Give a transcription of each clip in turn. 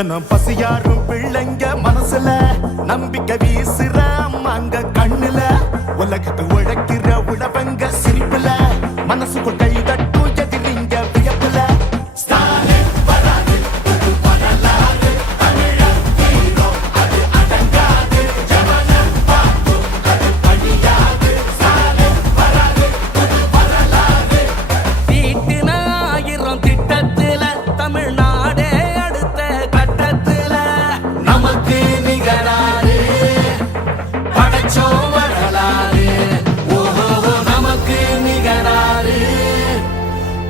தினம் பசியாரும் பிள்ளைங்க மனசுல நம்பிக்கை வீசுற அம்மாங்க கண்ணுல உலகத்து உழைக்கிற உழவங்க சிரிப்புல மனசுக்குள் கை தட்டும் எதிரிங்க வியப்புல ஸ்டாலின் வராது புது வரலாறு தமிழர் ஹீரோ அது அடங்காது ஜமனம் பார்க்கும் அது பழியாது ஸ்டாலின் வராது புது வரலாறு தீட்டின 1000 திட்டத்துல தமிழ்நாடே அடுத்த கட்டத்துல நமக்கு நிகராறு படைச்சோம் வரலாறு. ஓஹோ நமக்கு நிகராறு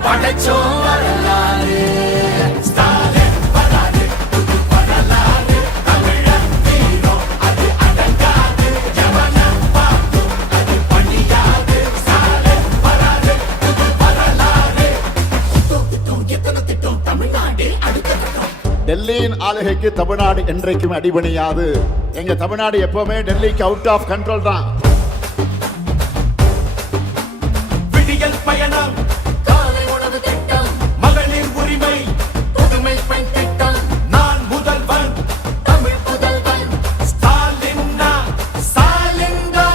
படைச்சோம் வரலாறு. ஸ்டாலின் வராது புது வரலாறு தமிழர் ஹீரோ அது அடங்காது ஜமனம் பார்க்கும் அது பழியாது ஸ்டாலின் வராது புது வரலாறு திட்டம் எத்தனை திட்டம் தமிழ்நாடு அடுத்த கட்டம் டெல்லியின் ஆளுகைக்கு தமிழ்நாடு என்றைக்கும் அடிபணியாது. எங்க தமிழ்நாடு எப்பவுமே டெல்லிக்கு அவுட் ஆஃப் கண்ட்ரோல் தான். விடியல் பயணம் காலை உணவு திட்டம் மகளிர் உரிமை புதுமை பெண் திட்டம் நான் முதல்வன் தமிழ் புதல்வன் ஸ்டாலின்னா ஸ்டாலின்தா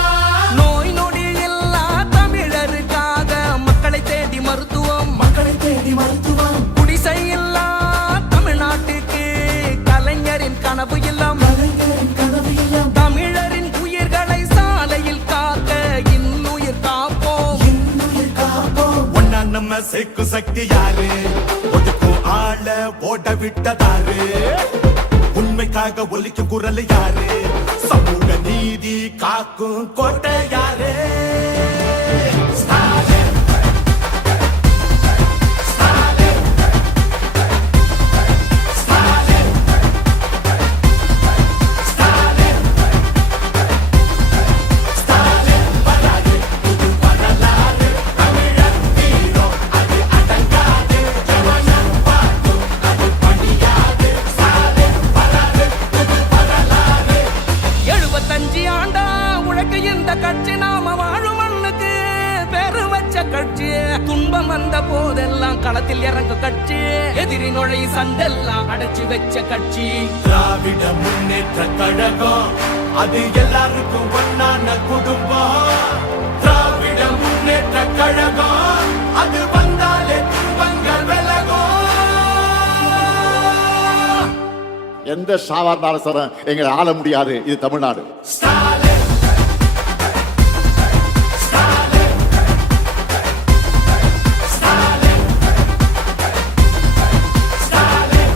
நோய் நொடி இல்லா தமிழருக்காக மக்களை தேடி மருத்துவம் மக்களை தேடி மருத்துவம் குடிசை இல்லா தமிழ்நாட்டுக்கு கலைஞரின் கனவு இல்லம். கலைஞரின் கனவு இல்லம் தமிழரின் உயிர்களை சாலையில் காக்க இன்னுயிர் காப்போம். இன்னுயிர் காப்போம் ஒன்னா நம்ம சேர்க்கும் சக்தி யாரு ஒதுக்கும் ஆள ஓட விட்டதாரு உண்மைக்காக ஒலிக்கும் குரல் யாரு சமூக நீதி காக்கும் கோட்டை யாரு ஸ்டாலின் ஸ்டாலின் ஸ்டாலின் ஸ்டாலின் ஸ்டாலின் வராது புது வரலாறு தமிழர் ஹீரோ அது அடங்காது ஜமனம் பார்க்கும் அது பழியாது ஸ்டாலின் வராது புது வரலாறு 75 ஆண்டா உழைக்க இந்த கட்சி நாம வாழும் மண்ணுக்கு பேரு வச்ச கட்சி. துன்பம் வந்த போதெல்லாம் களத்தில் இறங்க கட்சி. எதிரி நுழை சண்டெல்லாம் அடைச்சு வச்ச கட்சி. திராவிட முன்னேற்ற கழகம் அது எல்லாருக்கும் ஒன்னான குடும்பம் திராவிட முன்னேற்ற கழகம் அது வந்தாலே துன்பங்கள் விலகும் எந்த சாதாரண சாரம் எங்களை ஆள முடியாது. இது தமிழ்நாடு. ஸ்டாலின் ஸ்டாலின் ஸ்டாலின் ஸ்டாலின்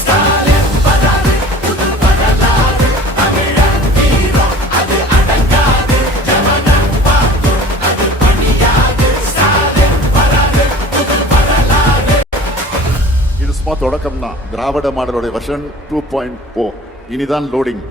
ஸ்டாலின் வராது புது வரலாறு தமிழர் ஹீரோ அது அடங்காது ஜமனம் பார்க்கும் அது பழியாது ஸ்டாலின் வராது புது வரலாறு இது சும்மா தொடக்கம் தான். திராவிட மாடலோட வெர்ஷன் 2.0 இனிதான் லோடிங்.